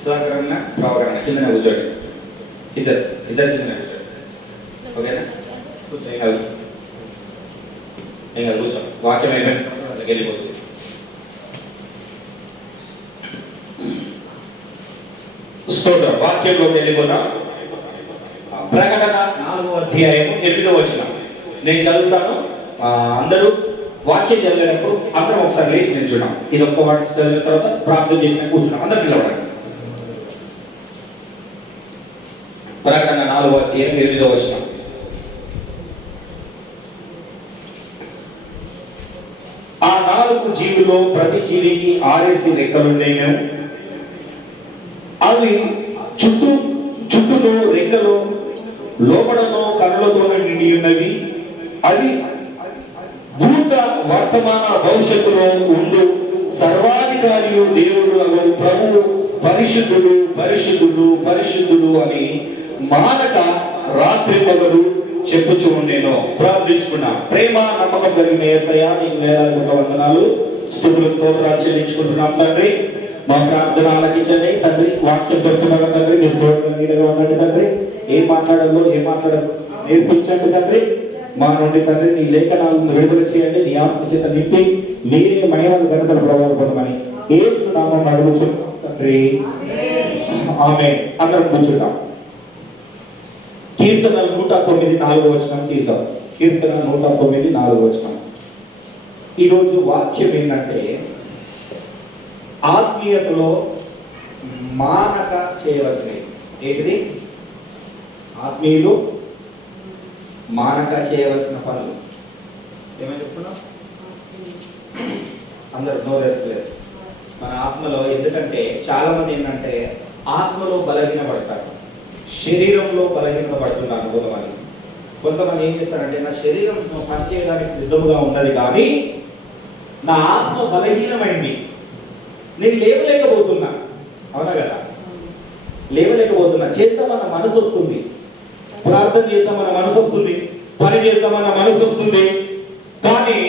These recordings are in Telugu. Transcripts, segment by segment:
సుధాకరణ ప్రభాకరణ కిందనే కూర్చోండి. ఇద్దరు ఇద్దరు కిందనే కూర్చోండి. ఓకేనా? కూర్చో. ఏం కాదు కూర్చో. వాక్యం అయిపోయింది, వెళ్ళిపోతుంది. స్తోత్రం. వాక్యంలోకి వెళ్ళిపోతాం. ప్రకటన 4వ అధ్యాయం 8వ వచనం నేను చదువుతాను. అందరూ వాక్యం చదివేటప్పుడు అందరం ఒకసారి లేచి నిల్చున్నాం. ఇది ఒక్క వాటి చదివిన తర్వాత ప్రార్థన చేసిన కూర్చున్నాం. అందరు నిలబడండి. ప్రకటన 4వ అధ్యాయం 8వ వచనం. ఆ 4 జీవుల్లో ప్రతి జీవికి 6 రెక్కలుండేను. అవి చుట్టూలో రెక్కలు లోపడలో కనులతో నిండి ఉన్నవి. అవి భూత వర్తమాన భవిష్యత్తులో ఉండు సర్వాధికారియు దేవుడు అగు ప్రభువు పరిశుద్ధుడు పరిశుద్ధుడు పరిశుద్ధుడు అని మానక రాత్రి పగలు చెప్పుచూ ఉండేను. ప్రార్థించుకున్నా. ప్రేమ నమ్మకం కలిగిన యేసయ్యా నీకు వేలాది వందనాలు, స్తుతులు స్తోత్రాలు చెల్లించుకుంటున్నాం తండ్రి. మా ప్రార్థన ఆలకించండి తండ్రి. వాక్యం దొరుకుతున్నారు తండ్రి. మీరు తోడుగా నీడగా ఉండండి తండ్రి. ఏం మాట్లాడాలో ఏం మాట్లాడాలో నేర్పించండి తండ్రి. మా నుండి తండ్రి నీ లేఖనాలను విడుదల చేయండి. నీ ఆత్మ చేత నింపి మీరే మహిమలు ఘనతలు ప్రభావం పొందమని యేసు నామమున అడుగుచున్నాం తండ్రి. ఆమేన్. అందరం కూర్చుందాం. కీర్తనలు 109 4వ వచనం తీద్దాం. కీర్తన 109 4వ వచనం. ఈరోజు వాక్యం ఏంటంటే ఆత్మీయతలో మానక చేయవలసినవి. ఏంటిది? ఆత్మీయులు మానక చేయవలసిన పనులు. ఏమని చెప్తున్నాం? అందరు నోరేసలేదు మన ఆత్మలో. ఎందుకంటే చాలా మంది ఏంటంటే ఆత్మలో బలహీన పడతారు, శరీరంలో బలహీన పడుతున్నారు. కొంతమంది ఏం చేస్తారంటే నా శరీరం పనిచేయడానికి సిద్ధముగా ఉన్నది కానీ నా ఆత్మ బలహీనమైంది, నేను లేవలేకపోతున్నా. అవునా కదా? లేవలేకపోతున్నా. చేద్దామన్న మనసు వస్తుంది, ప్రార్థన చేద్దామన్న మనసు వస్తుంది, పని చేద్దామన్న మనసు వస్తుంది, కానీ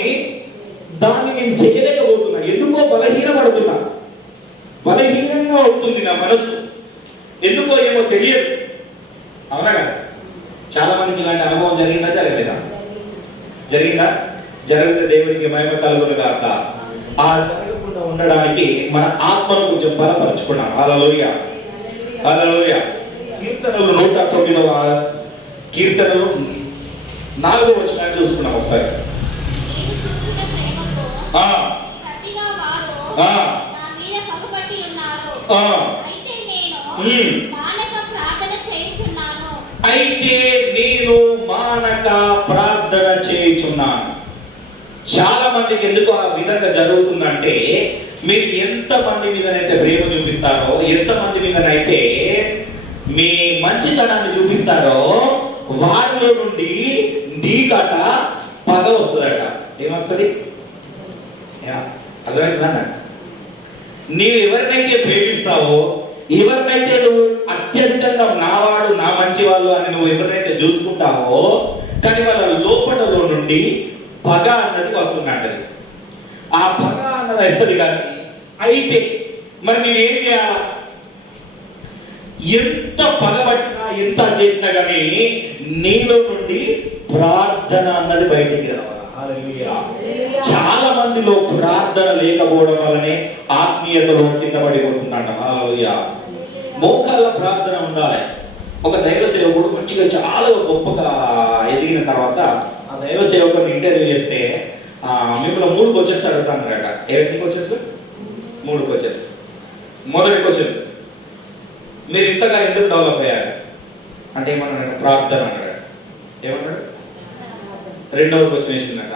దాన్ని నేను చేయలేకపోతున్నా. ఎందుకో బలహీనపడుతున్నా, బలహీనంగా అవుతుంది నా మనసు. ఎందుకో ఏమో తెలియదు. అవునా కదా? చాలా మందికి ఇలాంటి అనుభవం జరిగిందా జరగలేదా? జరిగిందా? జరిగితే దేవునికి మహిమ కలుగును గాక. ఆ జరగకుండా ఉండడానికి మన ఆత్మను కొంచెం బలపరుచుకున్నాం. హల్లెలూయా, హల్లెలూయా. కీర్తనలు 109వ కీర్తనలు 4వ వచనాన్ని చూసుకున్నాం ఒకసారి. అయితే నేను మానక ప్రార్థన చేయుచున్నాను. చాలా మందికి ఎందుకు ఆ విధంగా జరుగుతుందంటే మీరు ఎంత మంది మీదనైతే ప్రేమ చూపిస్తారో, ఎంత మంది మీదనైతే మీ మంచితనాన్ని చూపిస్తారో వారిలో నుండి నీకట పగ వస్తుందట. ఏమొస్తుంది? అర్థమైందా? నీవు ఎవరినైతే ప్రేమిస్తావో, ఎవరినైతే నువ్వు అత్యధికంగా నావాడు నా మంచి వాళ్ళు అని నువ్వు ఎవరినైతే చూసుకుంటావో, కానీ వాళ్ళ లోపటలో నుండి పగ అన్నది వస్తున్నట్టది. ఆ పగ అన్నది అవుతుంది. కానీ అయితే మరి నువ్వేం చేయాలా? ఎంత పగబట్టినా ఎంత చేసినా కానీ నీలో నుండి ప్రార్థన అన్నది బయటికి రావాలి. చాలా మందిలో ప్రార్థన లేకపోవడం వల్లనే ఆత్మీయతలో కింద పడిపోతున్నాడు. హల్లెలూయా. మోకాళ్ళ ప్రార్థన ఉండాలి. ఒక దైవ సేవకుడు మంచిగా చాలా గొప్పగా ఎదిగిన తర్వాత ఆ దైవ సేవకుని ఇంటర్వ్యూ చేస్తే మిమ్మల్ని 3 క్వశ్చన్స్ అడుగుతానట. ఏంటి క్వశ్చన్స్? 3 క్వశ్చన్స్. మొదటి క్వశ్చన్, మీరు ఇంతగా ఎందుకు డెవలప్ అయ్యారు అంటే ఏమన్నాడు? ప్రార్థన అన్నాడు. ఏమన్నాడు? రెండవ క్వశ్చన్ వేసిందట,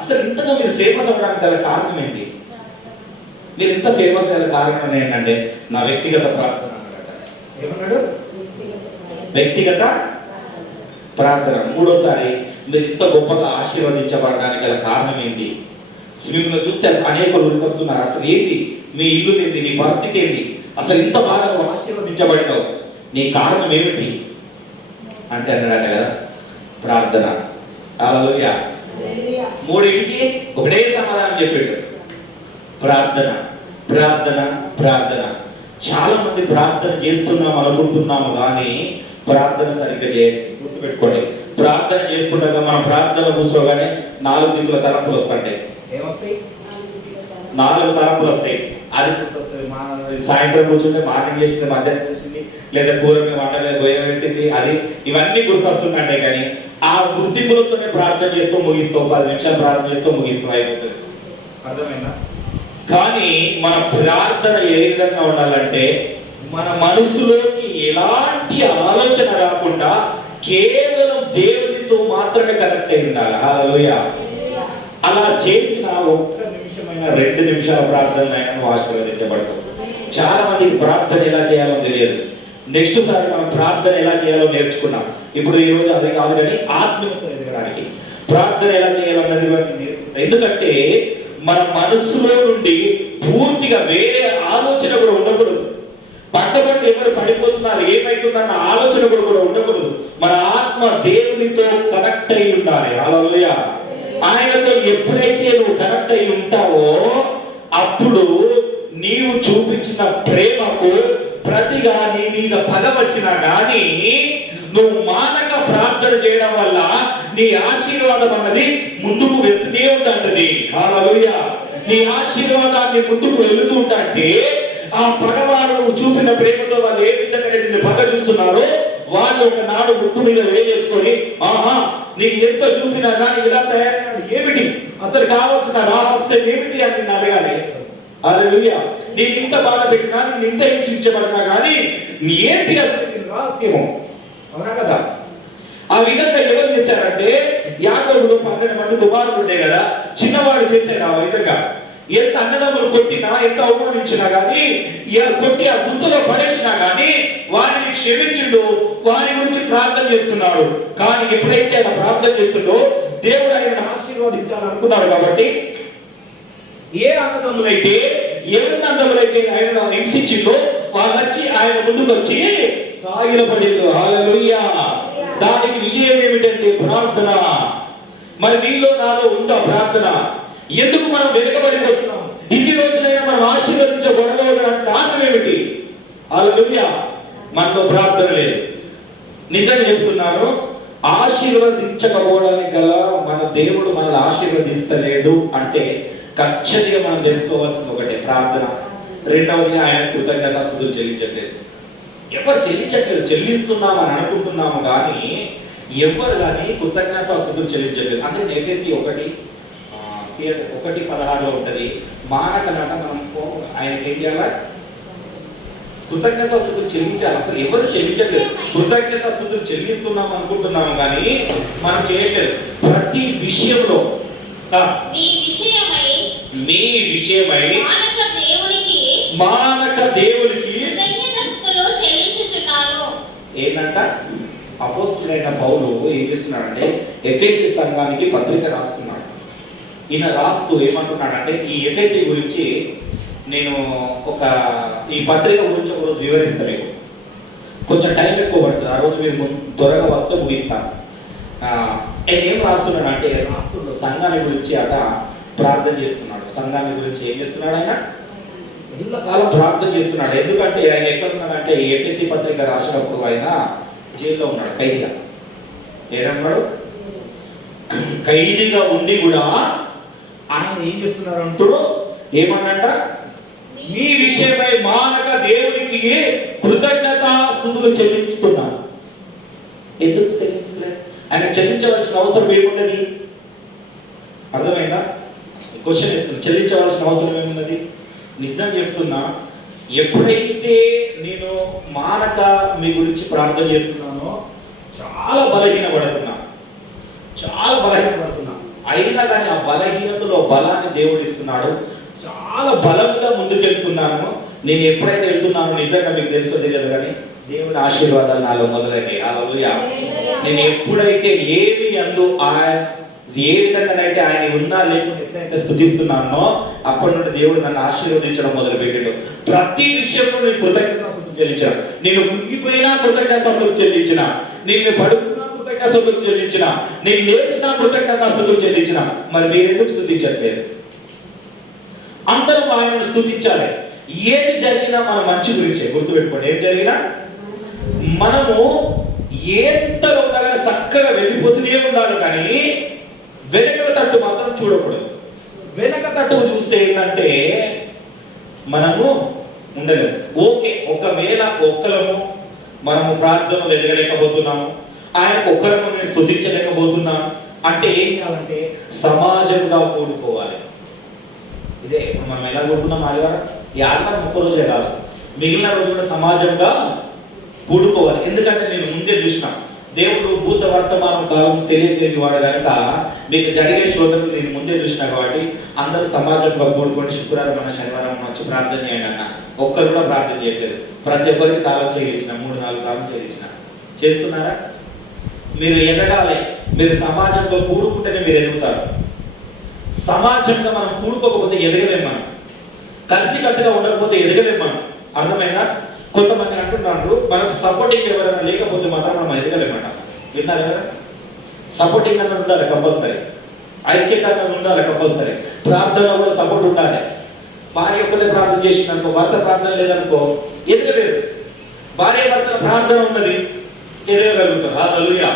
అసలు ఇంతగా మీరు ఫేమస్ అవ్వడానికి గల కారణం ఏంటి? మీరు ఇంత ఫేమస్ అయ్యే కారణం ఏంటంటే నా వ్యక్తిగత ప్రార్థన అన్నాడట. ఏమన్నాడు? వ్యక్తిగత ప్రార్థన. మూడోసారి మీరు ఇంత గొప్పగా ఆశీర్వదించబడడానికి గల కారణం ఏంటి? మిమ్మల్ని చూస్తే అనేకులు వస్తున్నారు. అసలు ఏంటి మీ ఇల్లు ఏంటి, నీ పరిస్థితి ఏంటి, అసలు ఇంత బాగా ఆశీర్వదించబడ్డావు, నీ కారణం ఏమిటి అంటే అన్నాడట కదా, ప్రార్థన. హల్లెలూయా. మూడింటికి ఒకటే సమాధానం చెప్పాడు, ప్రార్థన, ప్రార్థన, ప్రార్థన. చాలా మంది ప్రార్థన చేస్తున్నాం అనుకుంటున్నాము కానీ ప్రార్థన సరిగ్గా చేయండి. గుర్తుపెట్టుకోండి, ప్రార్థన చేస్తుండగా మనం ప్రార్థన కూర్చోగానే 4 దిక్కుల తలంపులు వస్తాయి. ఏమొస్తాయి? 4 తలంపులు వస్తాయి. అది గుర్తొస్తుంది. సాయంత్రం కూర్చుంటే మార్నింగ్ చేసింది, మధ్యాహ్నం చేసింది, లేదా కూర మీద వంట మీద గోయం పెట్టింది, అది ఇవన్నీ గుర్తొస్తుందంటే కానీ ఆ గుర్తింపులతోనే ప్రార్థన చేస్తూ ముగిస్తాం. 10 నిమిషాలు ప్రార్థన చేస్తూ ముగిస్తాం, అయిపోతుంది. అర్థమైందా? కానీ మన ప్రార్థన ఏ విధంగా ఉండాలంటే మన మనసులోకి ఎలాంటి ఆలోచన రాకుండా కేవలం దేవునితో మాత్రమే కనెక్ట్ అయి ఉండాలి. హల్లెలూయా. అలా చేసిన 1 నిమిషమైన 2 నిమిషాల ప్రార్థన అయినా ఆశీర్వదించబడతాం. చాలా మందికి ప్రార్థన ఎలా చేయాలో తెలియదు. నెక్స్ట్ సారి మనం ప్రార్థన ఎలా చేయాలో నేర్చుకున్నాం. ఇప్పుడు ఈ రోజు అది కాదు కానీ ఆత్మీయత ఎదగడానికి ప్రార్థన ఎలా చేయాలన్నది నేర్పిస్తాం. ఎందుకంటే మన మనస్సులో నుండి పూర్తిగా వేరే ఆలోచన కూడా ఉండకూడదు. పక్కపక్క ఎవరు పడిపోతున్నారు, ఏమైతుందన్న ఆలోచన కూడా ఉండకూడదు. మన ఆత్మ దేవునితో కనెక్ట్ అయి ఉండాలి. హల్లెలూయా. ఆయనతో ఎప్పుడైతే నువ్వు కనెక్ట్ అయి ఉంటావో అప్పుడు నీవు చూపించిన ప్రేమకు ప్రతిగా నీ మీద పగ వచ్చినా కానీ నువ్వు మానక ప్రార్థన చేయడం వల్ల నీ ఆశీర్వాదం అన్నది ముందుకు వెళ్తూనే ఉంటుంది. హల్లెలూయా. నీ ఆశీర్వాదాన్ని ముందుకు వెళుతూ ఉంటే ఆ పగవారు నువ్వు చూపిన ప్రేమతో వాళ్ళు ఏ విధంగా నిన్ను పగ చూస్తున్నారో వాళ్ళు ఒకనాడు ముక్కు మీద వేసుకొని, ఆహా నీకు ఎంత చూపినా కానీ ఇలా తయారైనాడు, ఏమిటి అసలు కావాల్సిన రహస్యం ఏమిటి అని నిన్ను అడగాలి. హల్లెలూయా. నేను ఇంత బాధ పెట్టినా, నేను ఇంత హింసించబడినా కానీ ఏంటి అసలు రహస్యము? అవునా కదా? ఆ విధంగా ఎవరు చేశారంటే యాకోబులో 12 మంది కుమారులు ఉండే కదా, చిన్నవాడు చేశాడు ఆ విధంగా. ఎంత అన్నదమ్ములు కొట్టినా, ఎంత అవమానించినా కానీ, కొట్టి ఆ గుంతలో పడేసినా కానీ వారిని క్షమించుడు, వారి గురించి ప్రార్థన చేస్తున్నాడు. కానీ ఎప్పుడైతే ఆయన ప్రార్థన చేస్తుండో దేవుడు ఆయన ఆశీర్వదించాలనుకున్నాడు. కాబట్టి ఏ అన్నదమ్ములైతే ఎవరి అన్నదమ్ములైతే ఆయన హింసించిందో వాళ్ళు వచ్చి ఆయన ముందుకు వచ్చి సాగిల పడిండు. హల్లెలూయా. దానికి విషయం ఏమిటంటే ప్రార్థన. మరి నీలో నాలో ఉందా ప్రార్థన? ఎందుకు మనం వెనుకబడిపోతున్నాం? ఇన్ని రోజులైనా మనం ఆశీర్వదించబడడానికి కారణం ఏమిటి? హల్లెలూయా. మనలో ప్రార్థన లేదు. నిజంగా చెప్తున్నాను, ఆశీర్వదించకపోవడానికి గల మన దేవుడు మనల్ని ఆశీర్వదిస్తలేడు అంటే ఖచ్చితంగా మనం తెలుసుకోవాల్సింది ఒకటే, ప్రార్థన. రెండవది ఆయన కృతజ్ఞతాస్తుతులు చెల్లించట్లేదు. ఎవరు చెల్లించట్లేదు, చెల్లిస్తున్నామని అనుకుంటున్నాము కానీ ఎవరు కానీ కృతజ్ఞతాస్తుతులు చెల్లించట్లేదు. అంటే ఎఫెసీ 1:16 ఉంటది. మానక నట మనం ఆయనకి ఏం చేయాలా? కృతజ్ఞతాస్తుతులు చెల్లించాలి. అసలు ఎవరు చెల్లించట్లేదు. కృతజ్ఞతాస్తుతులు చెల్లిస్తున్నాం అనుకుంటున్నాము కానీ మనం చేయట్లేదు. ప్రతి విషయంలో మీ విషయమై మానక దేవునికి ఏంటంట? అపోస్తలుడైన పౌలు ఏం చేస్తున్నాడంటే ఎఫెసీ సంఘానికి పత్రిక రాస్తున్నాడు. ఈయన రాస్తూ ఏమంటున్నాడంటే ఈ ఎఫెసీ గురించి నేను ఈ పత్రిక గురించి ఒక రోజు వివరిస్తాను. కొంచెం టైం ఎక్కువ పడుతుంది. ఆ రోజు మీరు త్వరగా వస్తే ముగిస్తాను. ఆయన ఏం రాస్తున్నాడు అంటే రాస్తున్నాడు సంఘాన్ని గురించి అట ప్రార్థన చేస్తున్నాడు. సంఘాన్ని గురించి ఏం చేస్తున్నాడు? ఆయన ఎల్లకాలం ప్రార్థన చేస్తున్నాడు. ఎందుకంటే ఆయన ఎక్కడ ఉన్నాడంటే ఎఫెసీ పత్రిక రాసినప్పుడు ఆయన జైల్లో ఉన్నాడు, ఖైదీగా. ఏమన్నాడు? ఖైదీగా ఉండి కూడా ఆయన ఏం చేస్తున్నారు అంటాడు? ఏమన్నాడ? మీ విషయమై మానక దేవునికి కృతజ్ఞతాస్తుతులు చెల్లిస్తున్నాను. ఎందుకు చెల్లించలేదు? ఆయన చెల్లించవలసిన అవసరం ఏమున్నది? అర్థమైందా? క్వశ్చన్ ఇస్తుంది. చెల్లించవలసిన అవసరం ఏమున్నది? నిజం చెప్తున్నా, ఎప్పుడైతే నేను మానక మీ గురించి ప్రార్థన చేస్తున్నానో చాలా బలహీనపడుతున్నా. అయినా కానీ ఆ బలహీనతలో బలాన్ని దేవుడు ఇస్తున్నాడు. చాలా బలంగా ముందుకెళ్తున్నాను. నేను ఎప్పుడైతే వెళ్తున్నానో నిజంగా మీకు తెలుసో తెలియదు కానీ దేవుని ఆశీర్వాదాలు నాలో మొదలైనాయి. హల్లెలూయా. నేను ఎప్పుడైతే ఏమి అందు ఏ విధంగానైతే ఆయన ఉన్నా లేకుండా ఎట్లయితే స్తుతిస్తున్నానో అప్పటి నుండి దేవుడు నన్ను ఆశీర్వదించడం మొదలుపెట్టాడు. ప్రతి విషయంలో నేను కృతజ్ఞతాస్తుతులు చెల్లించాను. నేను మునిగిపోయినా కృతజ్ఞతాస్తుతులు చెల్లించిన, నేను పడుకున్నా కృతజ్ఞతాస్తుతులు చెల్లించిన, నేను లేచినా కృతజ్ఞతాస్తుతులు చెల్లించిన. మరి మీరు ఎందుకు స్తుతించట్లేదు? అందరూ ఆయనను స్తుతించాలి. ఏది జరిగినా మన మంచి గురించే. గుర్తుపెట్టుకోండి, ఏం జరిగినా మనము ఎంతలో ఉండగా చక్కగా వెళ్ళిపోతూనే ఉండాలి, కానీ వెనక తట్టు మాత్రం చూడకూడదు. వెనక తట్టు చూస్తే ఏంటంటే మనము ఉండలేము. ఓకే, ఒకవేళ ఒక్కరము మనము ప్రార్థనలు ఎదగలేకపోతున్నాము, ఆయనకు ఒక్కరము నేను స్తుతించలేకపోతున్నాం అంటే ఏం చేయాలంటే సమాజంగా కూడుకోవాలి. ఇదే ఇప్పుడు మనం ఎలా కూడుకున్నాం ఆదివారం. ఈ ఆదివారం ఒక్క రోజే కాదు, మిగిలిన రోజు కూడా సమాజంగా కూడుకోవాలి. ఎందుకంటే నేను ముందే చూసిన దేవుడు భూత వర్తమానం కాలం తెలియజేయని వాడు కనుక మీకు జరిగే శోధనలు నేను ముందే చూసిన కాబట్టి అందరూ సమాజంగా కూడుకొని శుక్రవారం మన శనివారం వచ్చి ప్రార్థన చేయండి అన్న. ఒక్కరు కూడా ప్రార్థన చేయలేదు. ప్రతి ఒక్కరికి తాళం చేయించిన, 3-4 తాళం చేయించిన. చేస్తున్నారా? మీరు ఎదగాలి. మీరు సమాజంలో కూడుకుంటేనే మీరు ఎదుగుతారు. సమాజంగా మనం కూడుకోకపోతే ఎదగలేం. మనం కలిసికట్టుగా ఉండకపోతే ఎదగలేం. మనం అర్థమైనా? కొంతమంది అంటున్నారు మనకు సపోర్టింగ్ ఎవరైనా లేకపోతే మాత్రం మనం ఎదగలేమట. విన్నారు కదా? సపోర్టింగ్ అన్నది ఉండాలి కంపల్సరీ, ఐక్యత అన్నది ఉండాలి కంపల్సరీ, ప్రార్థనలో కూడా సపోర్ట్ ఉండాలి. భార్య ఒక్కదే ప్రార్థన చేసిందనుకో, భర్త ప్రార్థన లేదనుకో ఎదగలేదు. భార్య భర్తల ప్రార్థన ఉన్నది, ఎదగలుగుతారు. హల్లెలూయా.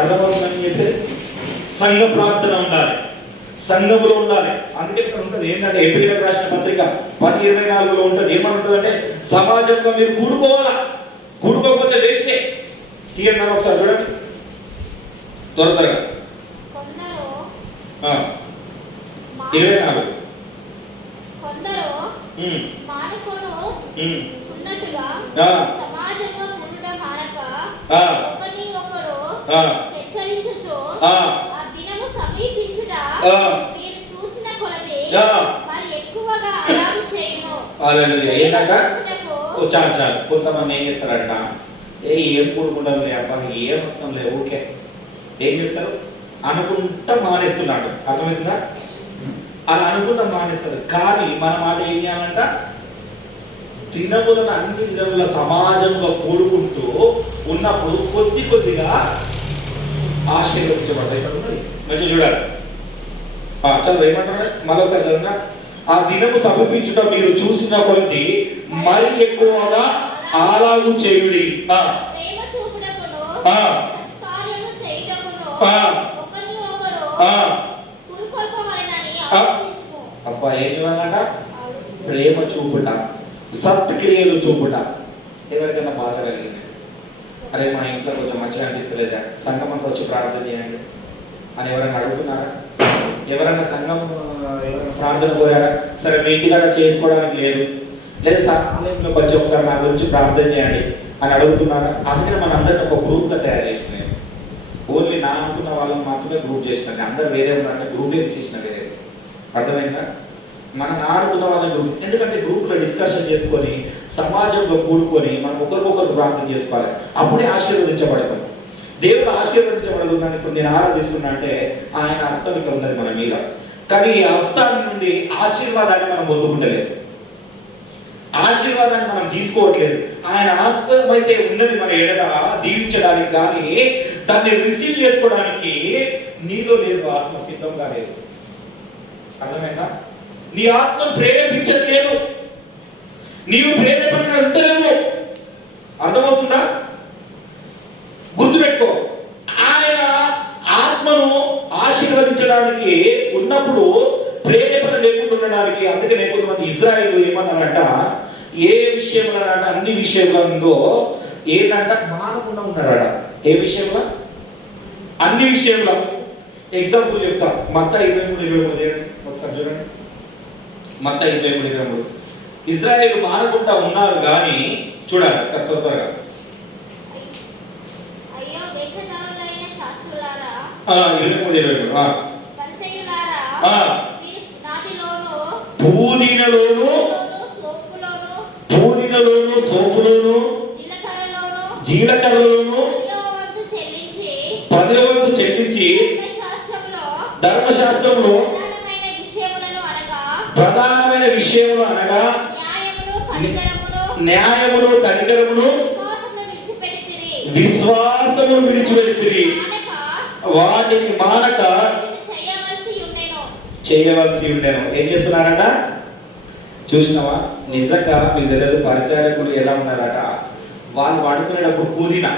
అర్థమవుతుందని చెప్పి సంఘ ప్రార్థన ఉండాలి, సంఘములో ఉండాలి. అందుకే ఇక్కడ ఉంటుంది ఏంటంటే ఏప్రిల్ రాసిన పత్రిక 10:24లో ఉంటుంది. ఏమని ఉంటుంది అంటే సమాజంగా మీరు కూడుకోవాలా, కూడుకోకపోతే వేస్టే. తీయండి ఒకసారి చూడండి త్వరగా. 24 కొంతమంది ఏం చేస్తారంట, ఏం కూడుకుంటారు లే అబ్బా, ఏం వస్తాం లే, ఓకే ఏం చేస్తారు అనుకుంటా మానేస్తున్నాడు. అర్థమైందా? అలా అనుకుంటా మానేస్తారు. కానీ మన మాట ఏం చేయాలంట, దినములను అన్ని దినముల సమాజంగా కూడుకుంటూ ఉన్నప్పుడు కొద్ది కొద్దిగా ఆశీర్వదించబడ్డాయి. మంచిగా చూడాలి. చదువు ఏమంటారు మరోసారి చదువునా. ఆ దినము సమీపించుట మీరు చూసిన కొలది మరి ఎక్కువగా అలాగు చేయుడి. అబ్బా ఏం చూడాలంట? ప్రేమ చూపుట, సత్క్రియలు చూపుట. ఎవరికైనా బాధ కలిగింది, అరే మా ఇంట్లో కొంచెం మంచిగా అనిపిస్తలేదా, సంఘం అంతా వచ్చి ప్రార్థన చేయండి అని ఎవరైనా అడుగుతున్నారా? ఎవరైనా సంఘం ఎవరైనా ప్రార్థన పోయారా? సరే మీ ఇంటికాడ చేసుకోవడానికి లేదు, లేదా సార్ ఆలయంలోకి వచ్చి ఒకసారి నా గురించి ప్రార్థన చేయండి అని అడుగుతున్నారా? అందుకని మన అందరిని ఒక గ్రూప్గా తయారు చేసినాయి. ఓన్లీ నా అనుకున్న వాళ్ళని మాత్రమే గ్రూప్ చేసినారు. అందరు వేరే ఉన్నారంటే గ్రూపే తీసేసిన వేరే. అర్థమైందా? మనం ఆడుతున్న వాళ్ళ గ్రూప్. ఎందుకంటే గ్రూప్లో డిస్కషన్ చేసుకొని సమాజంలో కూడుకొని మనం ఒకరికొకరు ప్రార్థన చేసుకోవాలి. అప్పుడే ఆశీర్వదించబడతాం. దేవుడు ఆశీర్వదించబడుతుందని ఇప్పుడు నేను ఆరాధిస్తున్నా అంటే ఆయన హస్తం ఇక్కడ ఉన్నది మన మీద. కానీ ఈ హస్తాన్ని నుండి ఆశీర్వాదాన్ని మనం పొందుకుంటలేదు, ఆశీర్వాదాన్ని మనం తీసుకోవట్లేదు. ఆయన హస్తం అయితే ఉన్నది మన ఎడగా దీవించడానికి, కానీ దాన్ని రిసీవ్ చేసుకోవడానికి నీలో లేదు, ఆత్మ సిద్ధంగా లేదు. అర్థమైందా? నీ ఆత్మ ప్రేరేపించట్లేదు, నీవు ప్రేరేపణ ఉంటలేవు. అర్థమవుతుందా? గుర్తుపెట్టుకో, ఆయన ఆత్మను ఆశీర్వదించడానికి ఉన్నప్పుడు ప్రేరేపణ లేకుండా ఉండడానికి. అందుకనే కొంతమంది ఇజ్రాయేల్ ఏమన్నారంట, ఏ విషయంలో అన్ని విషయంలో ఏదంట మానకుండా ఉన్నారట. ఏ విషయంలో? అన్ని విషయంలో. ఎగ్జాంపుల్ చెప్తా. మత్తయి 23:23 ఒకసారి చూడండి. మత్తయి 23:23 ఇజ్రాయేల్ మానకుండా ఉన్నారు కానీ చూడాలి ఒకసారి త్వరగా. 23:23 పూనినలోను సోపులోను జీలకర్రలోను 10వ వంతు చెల్లించి ధర్మశాస్త్రంలో ప్రధానమైన విషయములు అనగా న్యాయమును కనికరమును విశ్వాసమును విడిచిపెట్టిరి, వాటిని మానక చేయవలసి ఉండేను. ఏం చేస్తున్నారంట? చూసినావా? నిజంగా మీకు తెలియదు పరిసరాలు ఎలా ఉన్నారట, వాళ్ళు వాడుకునేటప్పుడు పుదీనా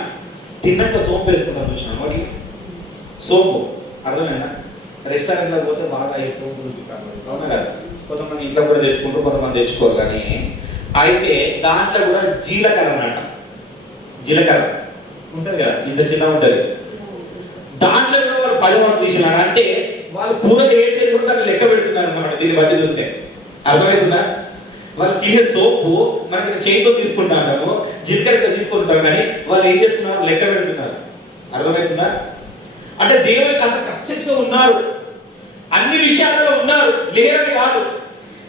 తిన్నాక సోంపు వేసుకుంటారు. చూసినా మరి సోంపు అర్థమైనా? రెస్టారెంట్లో పోతే బాగా ఈ సోంపు చూపిస్తారు, అవునా కదా? కొంతమంది ఇంట్లో కూడా తెచ్చుకుంటారు, కొంతమంది తెచ్చుకోరు. కానీ అయితే దాంట్లో కూడా జీలకర్ర అన్నమాట, జీలకర్ర ఉంటుంది కదా, ఇంత చిన్న ఉంటుంది. దాంట్లో కూడా వాళ్ళు 10 వందలు తీసినారు. అంటే వాళ్ళు కూరలు వేసేది కూడా దాన్ని లెక్క పెడుతున్నారు అన్నమాట. దీన్ని బట్టి చూస్తే అర్థమవుతుందా? వాళ్ళు తినే సోపు మనకి చేతితో తీసుకుంటా ఉంటాము, జీలకర్రగా తీసుకుంటాం, కానీ వాళ్ళు ఏం చేస్తున్నారు? లెక్క పెడుతున్నారు. అర్థమవుతుందా? అంటే దేవునికి అంత ఖచ్చితంగా ఉన్నారు, అన్ని విషయాలలో ఉన్నారు, లేరని కాదు.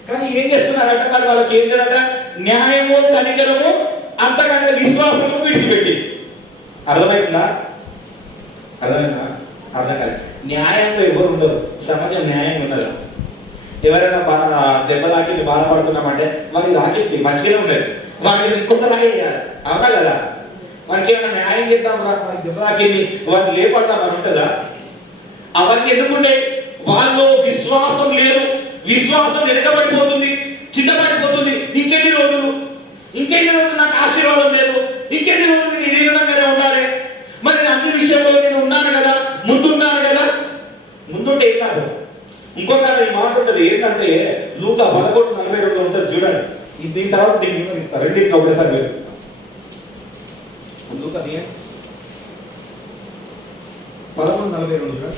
కానీ ఏం చేస్తున్నారంట? మరి వాళ్ళకి ఏం లేదట? న్యాయము, కనికరము, అంతకంటే విశ్వాసము విడిచిపెట్టి. అర్థమవుతుందా? అర్థమైందా? అర్థం కాదు. న్యాయంగా ఎవరు ఉండరు, సమాజం న్యాయంగా ఉండదు. ఎవరైనా దెబ్బ తాకింది బాధపడుతున్నామంటే వారికి తాకింది మంచిగానే ఉండదు, వారికి ఇంకొక రాయి వేయాలి, అవునా కదా? మనకి ఏమైనా న్యాయం చేద్దాం, మనకి దెబ్బ తాకింది వారిని లేపడదాం అని ఉంటుందా? అవన్నీ ఎందుకుంటే వాళ్ళు విశ్వాసం లేదు, విశ్వాసం వెనకబడిపోతుంది, చిన్నపడిపోతుంది. ఇంకెన్ని రోజులు నాకు ఆశీర్వాదం లేదు, ఇంకెన్ని రోజులు నేను ఇదే విధంగానే ఉండాలి. మరి అన్ని విషయంలో నేను ఉన్నాను కదా, ముందున్నాను కదా. ముందుంటే ఏం కాదు. ఇంకొక ఈ మాట ఉంటుంది ఏంటంటే లూకా 11:42 ఉంటుంది చూడండి. దీని తర్వాత దీన్ని వివరిస్తారు, రెండింటిని ఒకటేసారి వివరిస్తాను. లూకా 11:42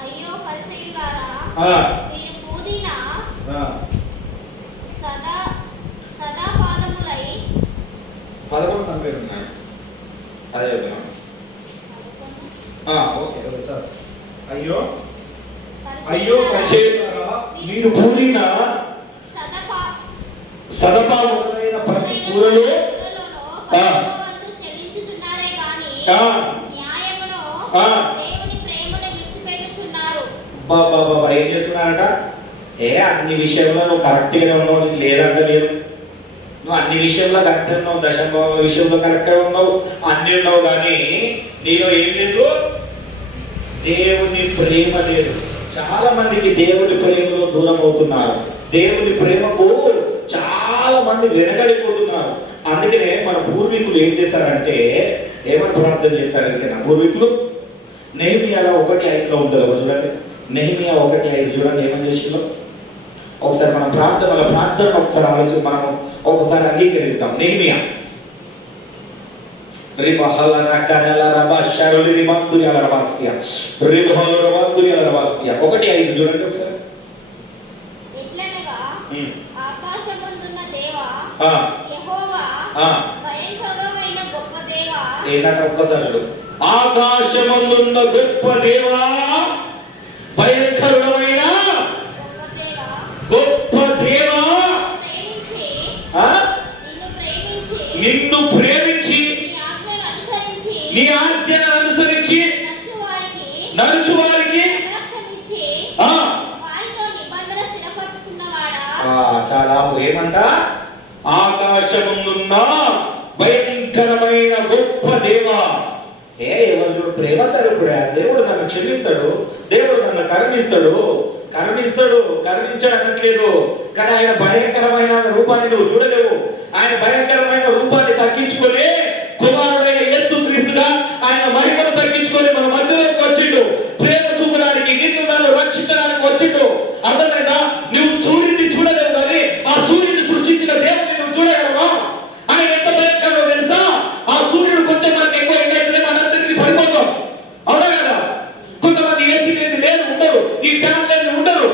అయ్యో పరిసయ్యులారా, మీరు పుదీనా సదా పాదములై 11:42 అదే ఓకే సార్. అయ్యో పరిసయ్యులారా, మీరు పుదీనా సదపా మొదలైన ప్రతి కూరలో చెల్లించుచున్నారే గాని న్యాయమును దేవుని ప్రేమను విడిచిపెట్టుచున్నారు. బాబా ఏం చేస్తున్నారట? అన్ని విషయంలో నువ్వు కరెక్ట్గానే ఉన్నావు, నీకు లేదంట లేదు. నువ్వు అన్ని విషయంలో కరెక్ట్గా ఉన్నావు, దశభావ విషయంలో కరెక్ట్గా ఉన్నావు, అన్ని ఉన్నావు, కానీ నీలో ఏం లేదు? దేవుని ప్రేమ లేదు. చాలా మందికి దేవుని ప్రేమలో దూరం అవుతున్నారు, దేవుని ప్రేమకు చాలా మంది వెనకడిపోతున్నారు. అందుకనే మన పూర్వీకులు ఏం చేశారంటే, ఏమని ప్రార్థన చేశారంటే, నా పూర్వీకులు నెహెమియాలో 1:5 ఉంటుంది, ఒకటి చూడండి. నెహెమియా 1:5 చూడండి ఏమని చేసిందో. ఒకసారి మన ప్రార్థన ఒకసారి ఆలోచన మనం ఒకసారి అంగీకరిద్దాం. నెహెమియా 1:5 చూడండి ఒకసారి. ఆకాశమందున్న దేవా యెహోవా, భయంకరుడైన గొప్ప దేవా. ఏంటంటే ఒక్కసారి ఆకాశమందున్న గొప్ప దేవా, భయంకరుడమైన గొప్ప దేవా, నిన్ను ప్రేమించి నీ ఆజ్ఞను అనుసరించి నడుచు వారికి చాలా ఏమంట? ఆకాశమున్న భయంకరమైన గొప్ప దేవా. ఎవరు చూడు ప్రేమ తరుపుడా, దేవుడు నన్ను క్షమిస్తాడు, దేవుడు నన్ను కరుణించాడు అనట్లేదు. కానీ ఆయన భయంకరమైన రూపాన్ని నువ్వు చూడలేవు. ఆయన భయంకరమైన రూపాన్ని తగ్గించుకొని కుమారుడైన యేసుక్రీస్తుగా ఆయన మహిమను తగ్గించుకొని మన మధ్యలోకి వచ్చిండు, ప్రేమ చూపడానికి, నిన్ను నన్ను రక్షించడానికి వచ్చిండు. అర్థమైందా? నువ్వు సూర్యుడిని చూడలేవు, కానీ ఆ సూర్యుడిని సృష్టించిన దేవుడిని నువ్వు చూడగలవా? ఆయన ఎంత భయంకరమో తెలుసా? ఆ సూర్యుడు కొంచెం మనకు ఎక్కువ ఎండైతే మనందరికీ పడిపోతాం, అవునా కదా? కొంతమంది ఏసీ లేదు ఉండరు, ఈ ఫ్యాన్ లేదు ఉండరు.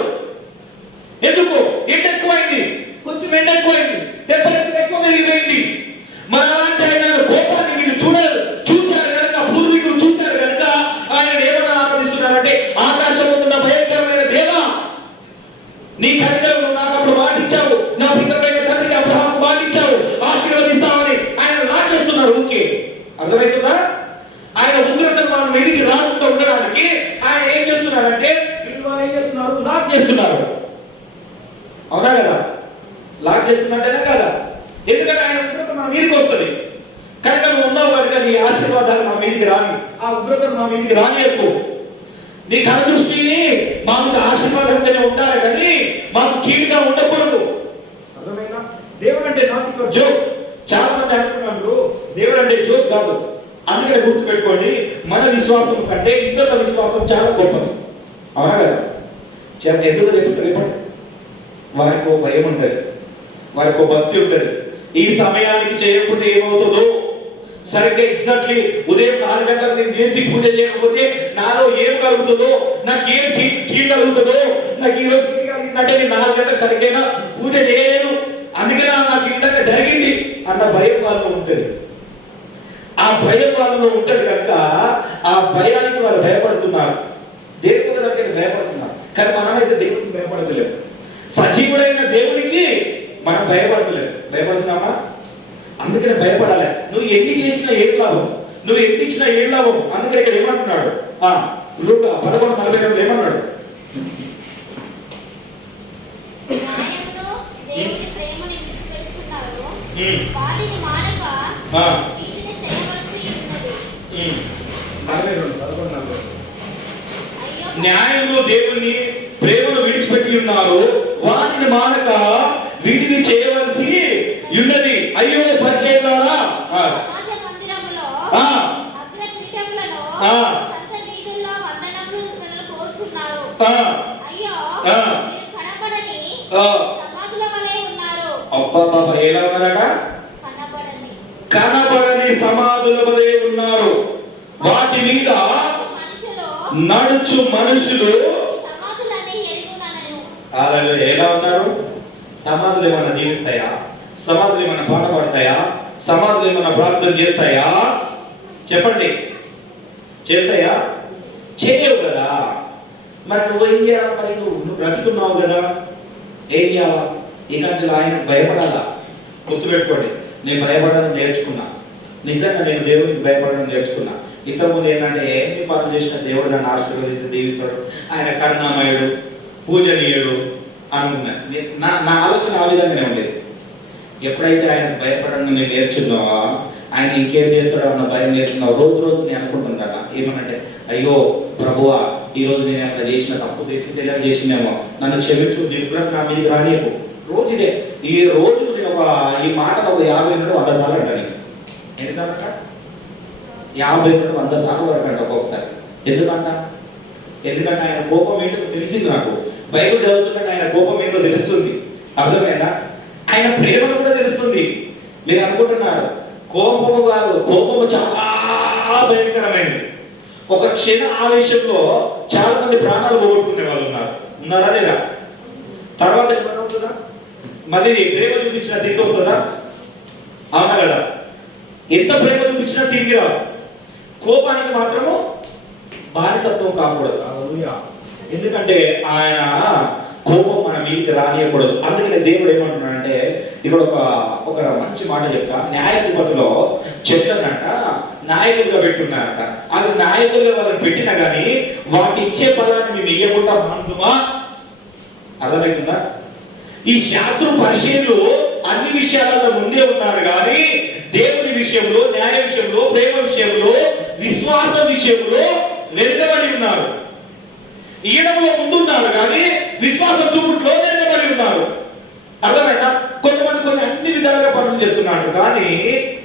ఎందుకు? ఎండ ఎక్కువైంది, కొంచెం ఎండ ఎక్కువైంది, టెంపరేచర్ ఎక్కువ పెరిగిపోయింది. మన అలాంటి ఆయన కోపాన్ని వీళ్ళు చూశారు కనుక, పూర్వీకులు చూశారు కనుక ఆయన ఏమన్నా ఆరాధిస్తున్నారంటే, ఆకాశం ఉన్న భయంకరమైన దేవా, నీ కనికరం నాకు అప్పుడు మాటిచ్చావు, నా పితరులైన తండ్రికి అబ్రహాముకు మాటిచ్చావు, ఆశీర్వదిస్తామని ఆయన లాగేస్తున్నారు ఊకే. అర్థమవుతుందా? ఆయన ఉగ్రతను మన మీదికి రాకుండా ఉండడానికి ఆయన ఏం చేస్తున్నారంటే, వీళ్ళు ఏం చేస్తున్నారు? లాక్ చేస్తున్నారు, అవునా కదా? లాక్ చేస్తున్నట్టేనా కదా? ఎందుకంటే ఆయన ఉగ్రత మన మీదకి వస్తుంది కనుక నువ్వు ఉన్నావు కనుక నీ ఆశీర్వాదాలు మా మీదికి రాని, ఆ ఉగ్రతను మా మీదికి రానియకు. నీ కనుదృష్టిని మా మీద ఆశీర్వాదంగానే ఉండాలి కానీ మాకు కీడుగా ఉండకూడదు. అర్థమైందా? దేవుడు అంటే నాట్ యువర్ జోక్. చాలా మంది అనుకున్నారు దేవుడు అంటే జోక్ కాదు. అందుకని గుర్తు పెట్టుకోండి, మన విశ్వాసం కంటే ఇతరుల విశ్వాసం చాలా గొప్పది. అవునా కదా? ఎందుకు చెప్తారు చెప్పండి? వారికి ఒక భయం ఉంటుంది, వారికి ఒక భక్తి ఉంటుంది. ఈ సమయానికి చేయకపోతే ఏమవుతుందో, సరిగ్గా ఎగ్జాక్ట్లీ ఉదయం 4 గంటలకు నేను చేసి పూజ చేయకపోతే నాలో ఏం కలుగుతుందో, నాకు ఏం కీడు కలుగుతుందో, నాకు ఈ రోజు కీడు కలిగిందంటే నేను 4 గంటలకు సరిగ్గా పూజ చేయలేదు, అందుకే నాకు ఈ విధంగా జరిగింది అన్న భయం వాళ్ళలో ఉంటుంది. ఆ భయం వాళ్ళలో ఉంటుంది కనుక ఆ భయానికి వాళ్ళు భయపడుతున్నారు, దేవుడి దగ్గర భయపడుతున్నారు. కానీ మనమైతే దేవుడికి భయపడతలేము. సజీవుడైన దేవునికి మనం భయపడతలేము. భయపడుతున్నామా? అందుకనే భయపడాలి. నువ్వు ఎన్ని చేసినా ఏం లాభం, నువ్వు ఎంత ఇచ్చినా ఏం లాభం. అందుకని ఇక్కడ ఏమంటున్నాడు? లూకా 11:42 ఏమన్నాడు? న్యాయమును దేవుని ప్రేమను విడిచిపెట్టుచున్నారు, వాటిని మానక వీటిని చేయవలసి ఉన్నది. 42:11. అయ్యో, న్యాయంలో దేవుని ప్రేమను విడిచిపెట్టి ఉన్నారు, వాటిని మానక వీటిని చేయవలసి ఉన్నది. అయ్యో పరిచయదారా, సమాజ మందిరములో అగ్రపీఠములలో సంతనీయుల వందనములు కోరుచున్నారు. అయ్యో, మీరు కనబడని సమాధుల వలె ఉన్నారు. అబ్బా ఎలా ఉన్నారట? కనబడని సమాధుల వలె ఉన్నారు. వాటి మీద నడుచు మనుషులు ఎలా ఉన్నారు? సమాధులు ఏమైనా దీవిస్తాయా? సమాధులు ఏమైనా పాట పాడతాయా? సమాధులు ఏమైనా ప్రార్థన చేస్తాయా? చెప్పండి, చేస్తాయా? చేయవు కదా. మరి నువ్వు ఏం చేయాలి? మరి నువ్వు బ్రతుకున్నావు కదా, ఏం చేయాలా? ఇక ఆయన భయపడాలా? గుర్తుపెట్టుకోండి, నేను భయపడడం నేర్చుకున్నా. నిజంగా నేను దేవునికి భయపడడం నేర్చుకున్నా. ఇంతకుముందు ఏంటంటే ఎన్ని పనులు చేసిన దేవుడు దాన్ని ఆశీర్వదించి దీవిస్తాడు, ఆయన కరుణామయుడు, పూజనీయుడు అనుకున్నా. నా ఆలోచన ఆ విధంగానే ఉండేది. ఎప్పుడైతే ఆయన భయపడడం నేను నేర్చుకున్నావా, ఆయన ఇంకేం చేస్తాడో అన్న భయం చేస్తున్నావు. రోజు రోజు నేను అనుకుంటున్నాను ఏమనంటే, అయ్యో ప్రభువా, ఈరోజు నేను అట్లా చేసిన తప్పు తెలిసి చేసినేమో, నన్ను క్షమించు, దిగులకు నా మీదకి రానియకు. రోజు ఇదే. ఈ రోజు నేను ఈ మాటలు 50 నుండి 100 సార్లు అంటాను. ఎన్నిసార్లు అంట? 50 నుండి 100 సార్లు వరకు అంట ఒక్కొక్కసారి. ఎందుకంటే ఆయన కోపం ఏంటో తెలిసింది నాకు. బైబిల్ చదువుతుంటే ఆయన కోపం ఏంటో తెలుస్తుంది. అర్థమైనా? ఆయన ప్రేమను కూడా తెలుస్తుంది. మీరు అనుకుంటున్నారు కోపము కాదు, కోపము చాలా భయంకరమైనది. ఒక క్షణ ఆవేశంలో చాలా మంది ప్రాణాలు పోగొట్టుకునే వాళ్ళు ఉన్నారా లేదా? తర్వాత ఏమవుతుందా? మళ్ళీ ప్రేమ చూపించినా తిరిగి వస్తుందా? అవునా కదా? ఎంత ప్రేమ చూపించినా తిరిగి రాదు. కోపానికి మాత్రము బానిసత్వం కాకూడదు. ఎందుకంటే ఆయన కోపం మన మీదకి రానియకూడదు. అందుకనే దేవుడు ఏమంటున్నాడంటే, ఇక్కడ ఒక మంచి మాట చెప్తా. న్యాయాధిపతిలో చెట్లనంట నాయకులుగా పెట్టున్నారంట. అది నాయకులుగా వాళ్ళని పెట్టినా కానీ వాటి ఇచ్చే ఫలాన్ని మేము ఇయ్యకుండా మానుమా? అర్థమవుతుందా? ఈ శాస్త్ర పరిశీలు అన్ని విషయాలలో ముందే ఉన్నారు కానీ దేవుని విషయంలో, న్యాయ విషయంలో, ప్రేమ విషయంలో, విశ్వాస విషయంలో వెనుకబడి ఉన్నారు. ఈయనంలో ముందున్నారు కానీ విశ్వాసం చూపుట్లో వెనుకబడి ఉన్నారు. అర్థమైనా? కొంతమంది కొన్ని అన్ని విధాలుగా పనులు చేస్తున్నారు కానీ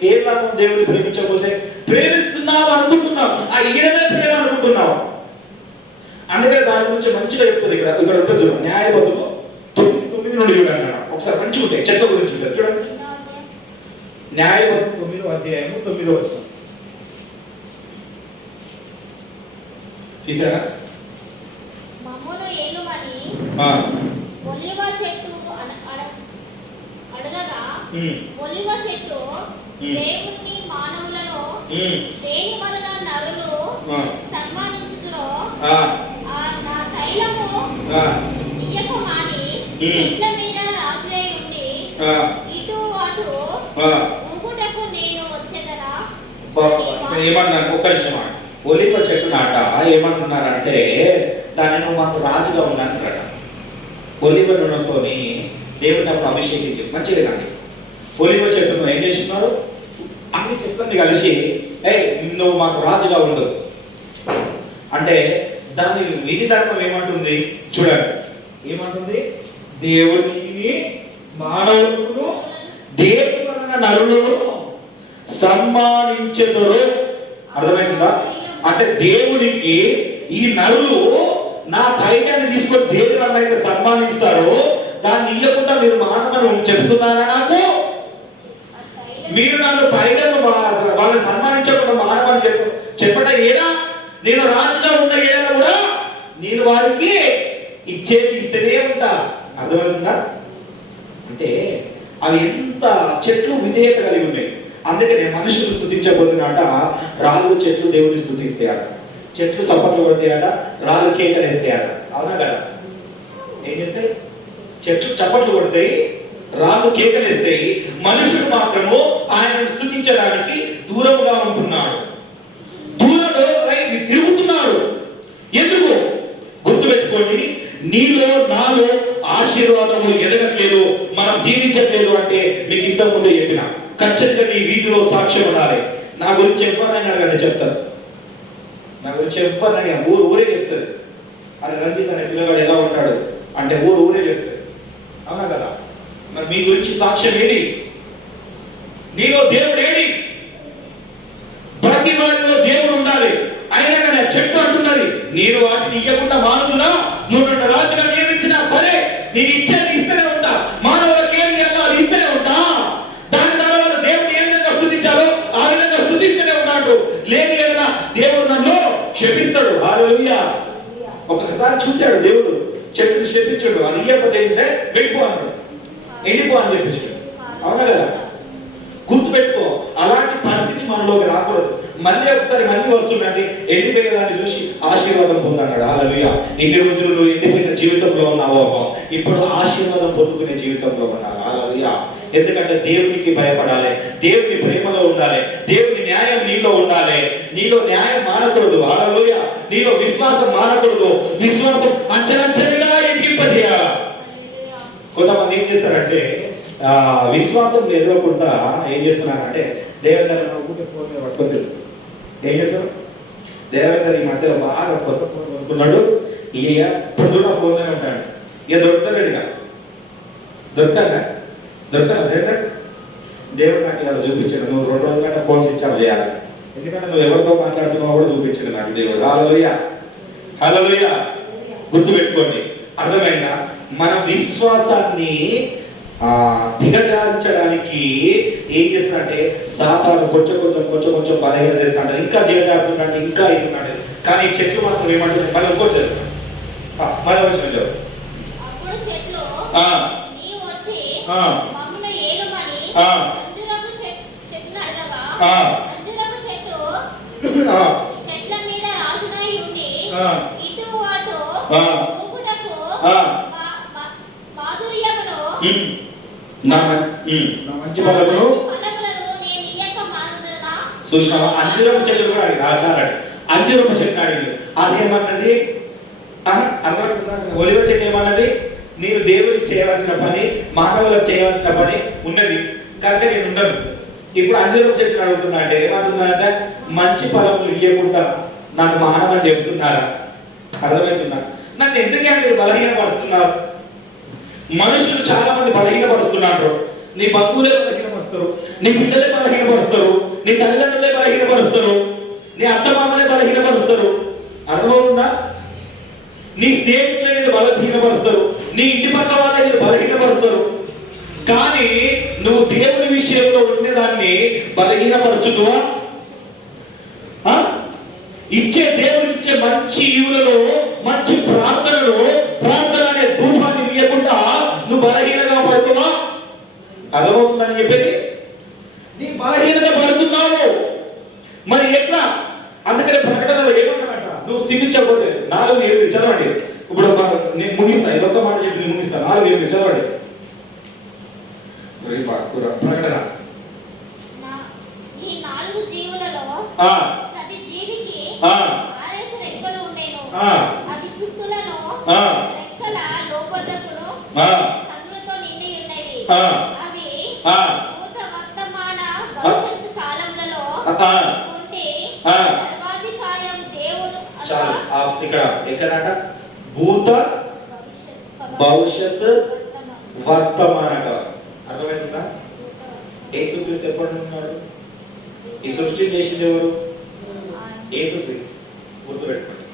ఏ లాభం? దేవుని ప్రేమించకపోతే ప్రేమిస్తున్నావు అనుకుంటున్నావు, ఆ ఈయనమే ప్రేమ అనుకుంటున్నావు. అందుకని దాని గురించి మంచిగా చెప్తుంది. ఇక్కడ ఉంటుంది న్యాయబద్ధము 9 నుండి చూడండి. ఒకసారి మంచిగా ఉంటాయి చెట్ల గురించి ఉంటుంది చూడండి. న్యాయబద్ధం 9వ అధ్యాయము 9వ వచనం తీసారా? మమ్మును ఏలుమని ఒలివ చెట్టు అడగగా, ఒలివ చెట్టు దేవుని మానవులను దేని వలన నరులు సన్మానించుదురో నా తైలము తీయక మాని చెట్ల మీద రాజులై ఉండి ఇటు అటు ఊగుటకు నేను వచ్చేదరా. ఏమన్నారు? ఒక్క నిమిషం. ఒలివ చెట్టు నాట ఏమంటున్నారంటే దాన్ని నువ్వు మాకు రాజుగా ఉన్నట్టుట. ఒలివ నూనెతోని దేవుని అప్పుడు అభిషేకించి మంచిది కానీ ఒలివ చెట్టును ఏం చేస్తున్నారు? అన్ని చెట్లని కలిసి నువ్వు మాకు రాజుగా ఉండదు అంటే దాని విధి ధర్మం ఏమంటుంది చూడండి. ఏమంటుంది? దేవునికి మానవులను దేవుని వలన నరులను సన్మానించెదరు. అర్థమైందా? అంటే దేవునికి ఈ నరులు నా తైలాన్ని తీసుకొని దేవుని వల్ల అయితే సన్మానిస్తారో దాన్ని ఇవ్వకుండా మీరు మానవని చెప్తున్నారా? నాకు మీరు నన్ను తైలం వాళ్ళని సన్మానించకుండా మానవని చెప్పడం ఏదా? నేను రాజుగా ఉన్న ఏడా కూడా నేను వారికి ఇచ్చేది ఇస్తేనే ఉంటా. అర్థమవుతుందా? అంటే అవి ఎంత చెట్లు విధేయత కలిగి ఉన్నాయి. అందుకనే మనుషులు స్తుతించబోతున్నట రాళ్ళు చెట్లు దేవుని స్తుతిస్తాయట, చెట్లు సపర్లు కొడతాయట, రాళ్ళు కేకలు వేస్తాయట. అవునా కదా? ఏం చేస్తాయి? చెట్లు చప్పట్లు కొడతాయి, రాళ్ళు కేకలు వేస్తాయి. మనుషులు మాత్రము ఆయనను స్తుతించడానికి దూరంగా ఉంటున్నాడు, దూరంలో తిరుగుతున్నారు. ఎందుకు? గుర్తుపెట్టుకోండి, నీలో నాలో ఆశీర్వాదము ఎదగట్లేదు, మనం జీవించట్లేదు అంటే మీకు ఇంతకు ముందే చెప్పిన ఖచ్చితంగా నీ వీధిలో సాక్ష్యం ఉండాలి. నా గురించి ఎవరైనా అడగండి చెప్తారు, నా గురించి ఎవరైనా ఊరే చెప్తుంది. అది రంజిత్ అనే పిల్లగాడు ఎలా ఉంటాడు అంటే ఊరే చెప్తుంది. అవునా కదా? మరి మీ గురించి సాక్ష్యం ఏది? నీలో దేవుడు ఏది? ప్రతి వారిలో దేవుడు ఉండాలి. అయినా కానీ చెట్టు అంటున్నది నేను వాటిని ఇవ్వకుండా మానవులా నువ్వు నన్ను రాజుగా నియమించినా సరే నేను ఇచ్చేది ఇస్తూనే ఉంటా, మానవులకు ఏం చేయాలో అది ఇస్తూనే ఉంటా. దాని తర్వాత దేవుడు ఏ విధంగా స్తుతించాలో ఆ విధంగా స్తుతిస్తూనే ఉన్నాడు. లేదు ఏదైనా దేవుడు నన్ను క్షమిస్తాడు. హల్లెలూయా. ఒక్కసారి చూశాడు దేవుడు, చెట్టును క్షమించాడు, అది ఇయ్యకపోతే ఏంటంటే వెళ్ళిపో అన్నాడు, ఎండిపో అని చెప్పించాడు. అవునా కదా? గుర్తుపెట్టుకో, అలాంటి పరిస్థితి మనలోకి రాకూడదు. మళ్ళీ ఒకసారి మళ్ళీ వస్తుందండి, ఎండిపోయిన దాన్ని చూసి ఆశీర్వాదం పొందన్నాడు. హల్లెలూయా. ఇన్ని రోజులు నువ్వు ఎండిపోయిన జీవితంలో ఉన్నావు, ఇప్పుడు ఆశీర్వాదం పొందుకునే జీవితంలో ఉన్నావు. హల్లెలూయా. ఎందుకంటే దేవునికి భయపడాలి, దేవుని ప్రేమలో ఉండాలి, దేవుని న్యాయం నీలో ఉండాలి. నీలో న్యాయం మానకూడదు. హల్లెలూయా. నీలో విశ్వాసం మానకూడదు. విశ్వాసం అంచెలంచెలుగా ఎదిగింపజేయాలి. కొంతమంది ఏం చేస్తారంటే విశ్వాసం ఎదగకుండా ఏం చేస్తున్నారంటే దేవేందర్ ఊరికే ఫోన్ మీద పట్టుకొని ఏం చేస్తారు? దేవేందర్ ఈ మధ్యలో బాగా కొత్త ఫోన్ కొనుక్కున్నాడు, ఇక ఇప్పుడు కూడా ఫోన్లోనే ఉంటాడు, ఇక దొరుకుతలేడు. ఇక దొరుకుతాడా? దేవేందర్ దేవుడు నాకు ఇలా చూపించాడు, నువ్వు 2 రోజుల కంటే ఫోన్ స్విచ్ ఆఫ్ చేయాలి, ఎందుకంటే నువ్వు ఎవరితో మాట్లాడుతున్నావు కూడా చూపించాడు నాకు దేవుడు. హల్లెలూయా. హల్లెలూయా. గుర్తుపెట్టుకోండి. అర్థమైందా? మన విశ్వాసాన్ని దిగజార్చడానికి ఏం చేస్తున్నాడంటే సాతాను కొంచెం బలహీన చేస్తున్నాడు, ఇంకా దిగజారుతున్నాడు, ఇంకా ఇస్తున్నాడు. కానీ చెట్లు మాత్రం ఏమంటుంది? మళ్ళీ ఇంకోటి మళ్ళీ వచ్చిన అప్పుడు చెట్లు నీవు వచ్చి మమ్మల్ని ఏలుమని అంజూరపు చెట్టును అడగగా అంజూరపు చెట్టు చెట్ల మీద రాజునై ఉండి ఇటు అటు ఊగుటకు మాధుర్యమును నా మంచి ఫలమును నేను ఇయ్యక మానుదునా? చూసినావా? అంజూరపు చెట్టు కూడా అడిగి ఆచారాడు, అంజూరపు చెట్టు అడిగి అదేమన్నది? ఒలివ చెట్టు ఏమన్నది? నేను దేవుడికి చేయవలసిన పని, మానవులకు చేయవలసిన పని ఉన్నది కనుక నేను ఉండను. ఇప్పుడు అంజూరపు చెట్టును అడుగుతున్నా అంటే ఏమంటున్నారంటే మంచి ఫలములు ఇవ్వకుండా నాకు మానవని చెప్తున్నారా? అర్థమవుతుందా? నన్ను ఎందుకే మీరు బలహీనపడుతున్నారు? మనుషులు చాలా మంది బలహీనపరుస్తున్నారు. నీ బంధువులే బలహీనపరుస్తారు, నీ బిడ్డలే బలహీనపరుస్తారు, నీ తల్లిదండ్రులే బలహీనపరుస్తారు, నీ అత్తమామలే బలహీనపరుస్తారు. అర్థమవుతుందా? నీ స్నేహితులే నేను బలహీనపరుస్తారు, నీ ఇంటి పక్క వాళ్ళే నేను బలహీనపరుస్తారు. కానీ నువ్వు దేవుని విషయంలో ఉండేదాన్ని బలహీనపరచుతువా? ఇచ్చే దేవుడికి ఇచ్చే మంచి ఈవులలో, మంచి ప్రార్థనలో, ప్రార్థన అనే ధూపాన్ని ఇవ్వకుండా నువ్వు బలహీనగా పడుతున్నా? అర్థమవుతుందని చెప్పేది? నీ బలహీనత పడుతున్నావు మరి ఎట్లా? అందుకనే ప్రకటనలో ఏమంటారంట, నువ్వు స్థితించకపోతే 4:7 చదవండి. ఇప్పుడు నేను ముగిస్తా, ఇదొక్క మాట చెప్పి నేను ముగిస్తా. 4:7 చదవండి. ప్రకటన. ఈ 4 జీవులలో ప్రతి జీవికి 6 రెక్కలు ఉండేను. అవి చుట్టూలను రెక్కల లోపటకును కన్నులతో నిండి ఉన్నవి. అవి భూత వర్తమాన భవిష్యత్తు కాలములలో ఉండి సర్వాధికారము దేవుడు ఇక్కడ ఎక్కడట భూత భవిష్యత్ వర్తమాన కాలం. అర్థమవుతుందా? యేసుక్రీస్తు ఎప్పుడు ఉన్నాడు? ఈ సృష్టిని చేసింది ఎవరు? యేసుక్రీస్తు. గుర్తుపెట్టుకోండి.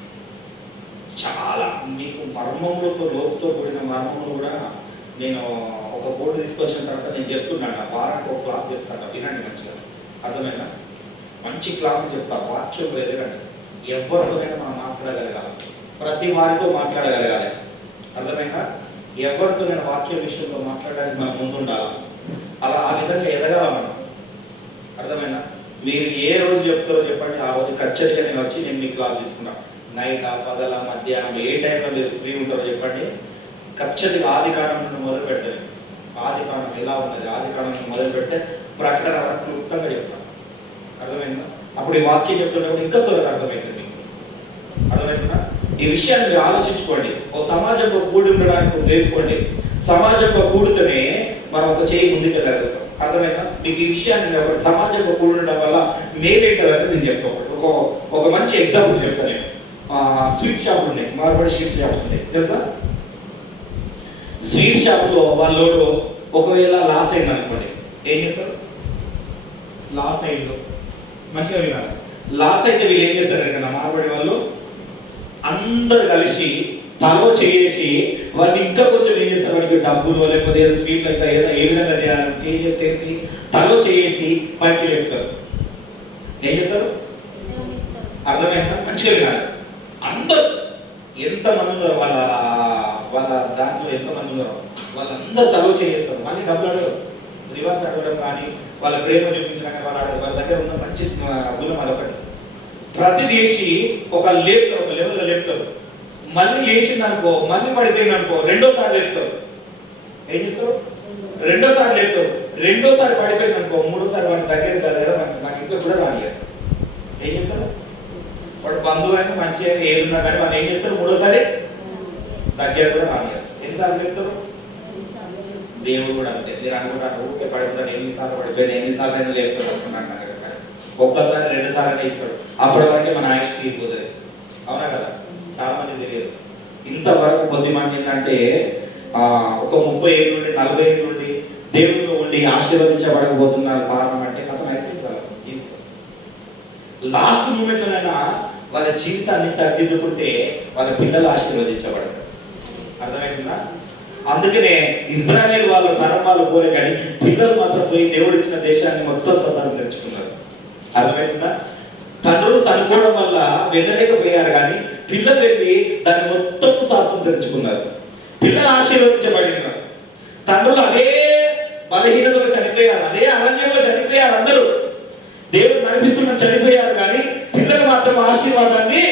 చాలా మీకు మర్మములతో లోతుతో కూడిన మర్మములు కూడా నేను ఒక బోర్డు తీసుకొచ్చిన తర్వాత నేను చెప్తున్నాను. వారానికి ఒక క్లాస్ చెప్తాను, వినండి మంచిగా. అర్థమైనా? మంచి క్లాసు చెప్తా. వాక్యం ఎదగండి. ఎవరితోనైనా మనం మాట్లాడగలగాలి, ప్రతి వారితో మాట్లాడగలగాలి. అర్థమైనా? ఎవరితోనైనా వాక్య విషయంలో మాట్లాడడానికి మనం ముందు ఉండాలి. అలా ఆ విధంగా ఎదగాల మనం. అర్థమైనా? మీరు ఏ రోజు చెప్తారో చెప్పండి, ఆ రోజు ఖచ్చితంగా నేను వచ్చి నేను మీ క్లాస్ తీసుకున్నాను. నైట్ పగల మధ్యాహ్నం ఏ టైంలో మీరు ఫ్రీ ఉంటారో చెప్పండి. ఖచ్చితంగా ఆది కాలం నుండి మొదలు పెడతాను. ఆది కాలం ఎలా ఉన్నది, ఆది కాలం నుండి మొదలు పెడితే ప్రకటన వరకు క్లుప్తంగా చెప్తాను. అర్థమైందా? అప్పుడు ఈ వాక్యం చెప్తున్నప్పుడు ఇంకా త్వరగా అర్థమవుతుంది మీకు. అర్థమవుతుందా? ఈ విషయాన్ని మీరు ఆలోచించుకోండి. ఒక సమాజంలో కూడి ఉండడానికి వేసుకోండి. సమాజంలో కూడితేనే మనం ఒక చేయి ముందుకెళ్ళగలుగుతాం. అర్థమైందా? మీకు ఈ విషయాన్ని సమాజంలో కూడి ఉండడం వల్ల మేలేంటంటే నేను చెప్తాను. ఒక మంచి ఎగ్జాంపుల్ చెప్తాను నేను. స్వీట్ షాపులు ఉన్నాయి, మార్బడి స్వీట్ షాప్స్ ఉన్నాయి, తెలుసా? స్వీట్ షాప్లో వాళ్ళు ఒకవేళ లాస్ అయింది అనుకోండి, ఏం చేస్తారు? లాస్ అయిందో మంచిగా వినాలి. లాస్ అయితే వీళ్ళు ఏం చేస్తారు? మార్బడి వాళ్ళు అందరు కలిసి తలో చేసి వాడిని ఇంకా కొంచెం ఏం చేస్తారు? వాడికి డబ్బులు లేకపోతే ఏదో స్వీట్లు అయితే ఏదో ఏ విధంగా చేయాలని చేసి తెలిసి తలో చేసి పైకి లేపుతారు. ఏం చేస్తారు? అర్థమైందా? మంచిగా వినాలి. అందరూ ఎంతమంది ఉన్నారు వాళ్ళ వాళ్ళ దాంట్లో ఎంతమంది ఉన్నారు వాళ్ళందరూ తలో చేస్తారు. మళ్ళీ డబ్బులు అడగరు, రివర్స్ అడగడం కానీ వాళ్ళ ప్రేమ చూపించడం కానీ వాళ్ళు అడగరు. వాళ్ళ దగ్గర ఉన్న మంచి గుణం అదొకటి. ప్రతి దేశీ ఒక లేపుతారు, ఒక లెవెల్లో లేపుతారు. మళ్ళీ లేచింది అనుకో, మళ్ళీ పడిపోయింది అనుకో, రెండోసారి లేపుతారు. ఏం చేస్తారు? రెండోసారి లేపుతారు. రెండోసారి పడిపోయింది అనుకో, మూడోసారి వాడి దగ్గర కదా నాకు ఇంట్లో కూడా రానియారు. ఏం చేస్తారు? వాడు బంధువు అయినా మంచి అయినా ఏదున్నా కానీ వాళ్ళు ఏం చేస్తారు? మూడోసారి దగ్గర కూడా రానియారు. ఎన్నిసార్లు చెప్తారు? దేవుడు కూడా అంతే. మీరు అనుకుంటారు ఊరికే పడిపోతాను, ఎన్నిసార్లు పడిపోయాను, ఎన్నిసార్లు అయినా లేపుతాడు అనుకున్నాను. ఒక్కసారి 2 సార్లు అయినా ఇస్తాడు. అప్పటి వరకే మన ఆయుష్ తీరిపోతుంది. అవునా కదా? చాలా మంది తెలియదు. ఇంతవరకు కొద్ది మంది ఏంటంటే ఒక 30 ఏళ్ళ నుండి 40 ఏళ్ళ నుండి దేవుడిలో ఉండి ఆశీర్వదించబడకపోతున్నారు. కారణం అంటే కథం అయిపోయింది వాళ్ళ జీవితం. లాస్ట్ మూమెంట్లోనైనా వాళ్ళ జీవితాన్ని సరిదిద్దుకుంటే వాళ్ళ పిల్లలు ఆశీర్వదించబడతారు. అర్థమవుతుందా? అందుకనే ఇజ్రాయేల్ వాళ్ళ తరం వాళ్ళు పోలే కానీ పిల్లలు మాత్రం పోయి దేవుడు ఇచ్చిన దేశాన్ని మొత్తం స్వతంత్రించుకున్నారు. అర్థమవుతుందా? తండ్రులు చనుకోవడం వల్ల వెళ్ళలేకపోయారు కానీ పిల్లలు వెళ్ళి దాన్ని మొత్తం స్వతంత్రించుకున్నారు. పిల్లలు ఆశీర్వదించబడినారు. తండ్రులు అదే బలహీనతలో చనిపోయారు, అదే అరణ్యంలో చనిపోయారు. అందరూ దేవుడు నడిపిస్తున్న చనిపోయారు కానీ పిల్లలు మాత్రం ఆశీర్వాదాన్ని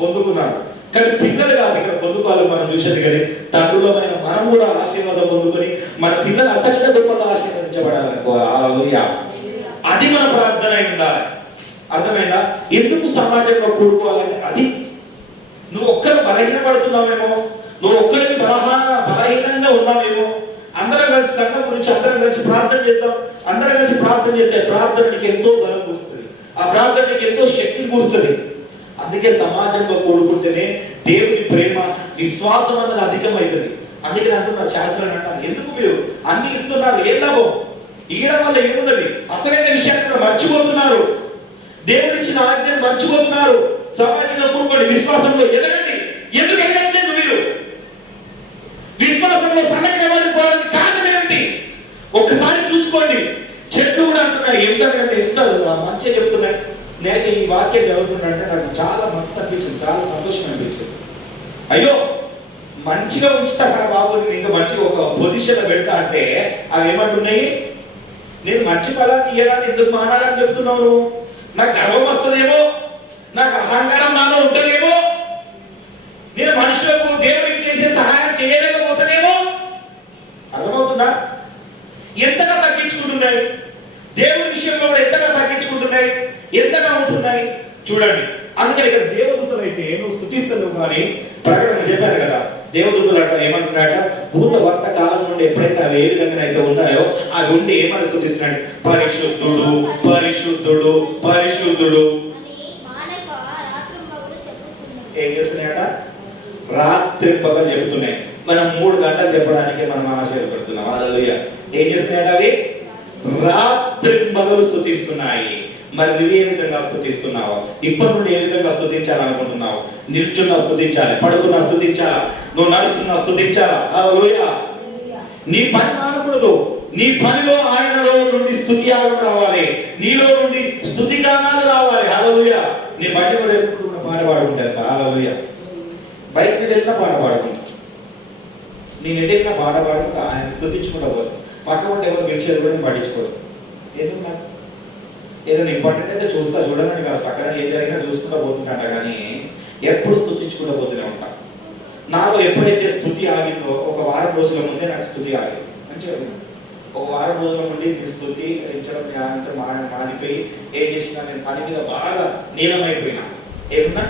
పొందుకున్నారు. కానీ పిల్లలు కాదు ఇక్కడ పొందుకోవాలి. మనం చూసేది కానీ తండ్రులమైన మనం కూడా ఆశీర్వాదం పొందుకొని మన పిల్లలు అంతకంటే గొప్పగా ఆశీర్వదించబడాలనుకోవాలి. అది మన ప్రార్థన అయి ఉండాలి. అర్థమైందా? ఎందుకు సమాజంలో కూడుకోవాలంటే అది నువ్వు ఒక్కరు బలహీనపడుతున్నావేమో, నువ్వు ఒక్కరికి బలహీనంగా ఉన్నావేమో. అందరం కలిసి సంఘం గురించి అందరం కలిసి ప్రార్థన చేద్దాం. అందరం కలిసి ప్రార్థన చేస్తే ప్రార్థనకి ఎంతో బలం కూస్తుంది, ఆ ప్రార్థనకి ఎంతో శక్తి కూస్తుంది. అందుకే సమాజంలో కూడుకుంటేనే దేవుని ప్రేమ విశ్వాసం అన్నది అధికమవుతుంది. అందుకే అంటున్నారు శాస్త్రం అంటారు, ఎందుకు మీరు అన్ని ఇస్తున్నారు, ఏం లాభం? ఇవ్వడం వల్ల ఏమున్నది? అసలైన విషయాన్ని కూడా మర్చిపోతున్నారు. దేవుడు ఇచ్చిన ఆజ్ఞను మర్చిపోతున్నారు. సమాజంలో కూడుకోండి, విశ్వాసంలో ఎదగండి. ఎందుకు ఎదగట్లేదు మీరు? విశ్వాసంలో సన్నగా పోవడానికి కారణం ఏమిటి? ఒక్కసారి చూసుకోండి. చెట్లు కూడా అంటున్నాయి ఎంత మంచిగా చెప్తున్నాయి. నేను ఈ వాక్యం చదువుతున్నంటే నాకు చాలా మస్తు అనిపించింది, చాలా సంతోషం అనిపించింది. అయ్యో మంచిగా ఉంచుతా కదా బాబు, నేను ఇంకా మంచిగా ఒక పొజిషన్లో పెడతా అంటే అవి ఏమంటున్నాయి? నేను మంచి పదాన్ని ఇవ్వడానికి ఎందుకు మానాలని చెప్తున్నావు? నాకు గర్వం వస్తుందేమో, నాకు అహంకారం నాలో ఉంటుందేమో, నేను మనుషులకు దేవుడికి చేసే సహాయం చేయలేకపోతానేమో. అర్థమవుతుందా? ఎంతగా తగ్గించుకుంటున్నాయి దేవుడి విషయంలో కూడా, ఎంతగా తగ్గించుకుంటున్నాయి, ఎంతగా ఉంటున్నాయి చూడండి. అందుకని ఇక్కడ దేవదూతలు అయితే నువ్వు స్తుతిస్తావు కానీ ప్రకటన చెప్పారు కదా, దేవదూతలు అంట ఏమంటున్నాట, భూత వర్త కాలం నుండి ఎప్పుడైతే అవి ఏ విధంగా అయితే ఉన్నాయో అవి ఉండి ఏమని స్తుతిస్తున్నాడు? పరిశుద్ధుడు పరిశుద్ధుడు పరిశుద్ధుడు ఏం చేస్తున్నాయట? రాత్రి పగలు చెబుతున్నాయి. మనం 3 గంటలు చెప్పడానికి మనం ఆశపడుతున్నాం. హల్లెలూయా. ఏం చేస్తున్నాయట అవి? రాత్రి పగలు స్తుతిస్తున్నాయి. మరి నువ్వు ఏ విధంగా స్తుతిస్తున్నావు? ఇప్పటి నుండి ఏ విధంగా స్తుతించాలనుకుంటున్నావు? నిల్చున్నా స్తుతించాలి, పడుకున్నా స్తుతించాలా, నువ్వు నడుస్తున్నా స్తుతించాలా. హల్లెలూయా. నీ పని మానకూడదు. నీ పనిలో ఆయనలో నుండి స్తుతియాగం రావాలి, నీలో నుండి స్తుతి గానాలు రావాలి. హల్లెలూయా. నీ బండి కూడా ఎదుర్కొన్న పాట పాడుకుంటారు. హల్లెలూయా. బైక్ మీద వెళ్ళినా పాట పాడుకుంటా, నేను ఎటైనా పాట పాడుకుంటా, ఆయన స్తుతించుకుంటా పోతాను. పక్క ఉంటే ఎవరు పిలిచేది కూడా పట్టించుకోదు. ఏదో ఏదైనా ఇంపార్టెంట్ అయితే చూస్తా, చూడడానికి కాదు, పక్కన ఏం జరిగినా చూసుకుంటా పోతుంటాట, కానీ ఎప్పుడు స్తుతించుకుంటూ పోతూనే ఉంటా. నాలో ఎప్పుడైతే స్థుతి ఆగిందో, ఒక వారం రోజుల ముందే నాకు స్థుతి ఆగింది. మంచిగా ఒక వారం రోజుల నుండి నేను స్థుతి ధ్యానంతో మారిపోయి ఏం చేసినా, నేను పని మీద బాగా నీలమైపోయినా, ఏమన్నా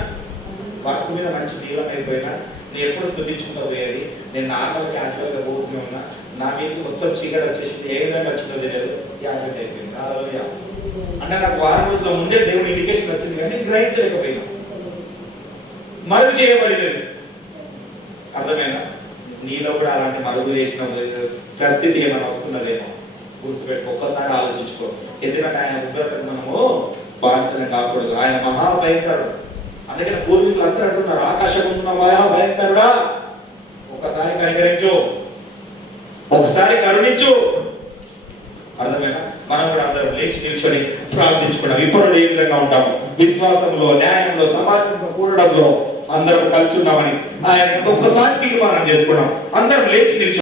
వర్క్ మీద మంచి నీలమైపోయినా. నేను ఎప్పుడు స్థుతించుకుంటూ పోయేది. నేను నార్మల్ క్యాజువల్గా పోతూనే ఉన్నా. నా మీద మొత్తం చీకటి వచ్చేసింది. ఏ విధంగా వచ్చిందో తెలియదు, యాక్సిడెంట్ అయిపోయింది. అంటే నాకు వారం రోజుల ముందే దేవుడు ఇండికేషన్ వచ్చింది, కానీ గ్రహించలేకపోయినా. మరుగు చేయబడింది. అర్థమైనా? నీలో కూడా అలాంటి మరుగు చేసిన పరిస్థితి ఏమైనా వస్తున్నదేమో గుర్తుపెట్టుకో, ఒక్కసారి ఆలోచించుకో. ఎందుకంటే ఆయన ఉగ్రతకు మనము బానిసని కాకూడదు. ఆయన మహాభయంకరుడు. అందుకని పూర్వీకులు అందరూ అంటున్నారు, ఆకాశం ఉన్న మహాభయంకరుడా, ఒక్కసారి కనికరించు, ఒకసారి కరుణించు. అర్థమైనా? మనం కూడా అందరం లేచి నిల్చొని ప్రార్థించుకున్నాం. ఇప్పుడు ఏ విధంగా ఉంటాము? విశ్వాసంలో, న్యాయంలో, సమాజంలో కూడడంలో అందరం కలిసి ఉన్నామని ఆయన ఒక్కసారి తీర్మానం చేసుకున్నాం. అందరం లేచి నిల్చొని